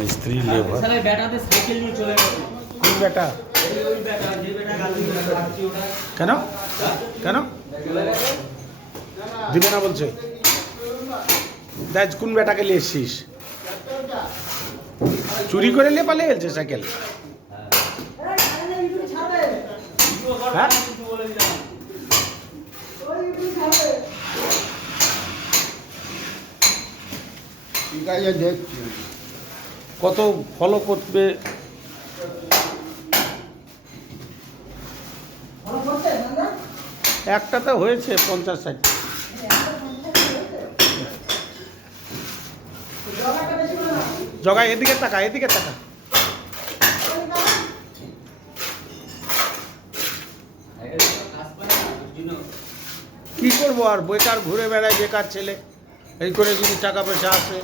মিস্ত্রি labour বেটাতে cycle নিয়ে চলে গেছে। কোন বেটা ওই বেটা যে বেটা গাড়ি চালাচ্ছে ওটা কেন কেন দিবে না বলছে দেখ কোন বেটাকে নিয়ে এসছিস চুরি করে নিয়ে পালিয়ে গেছে সাইকেল হ্যাঁ ঠিক আছে দেখছি কত ফলো করবে একটাতে হয়েছে 50-60 জগা এদিকে তাকা এদিকে তাকা কি করবো আর বেকার ঘুরে বেড়ায় বেকার ছেলে এই করে যদি টাকা পয়সা আসে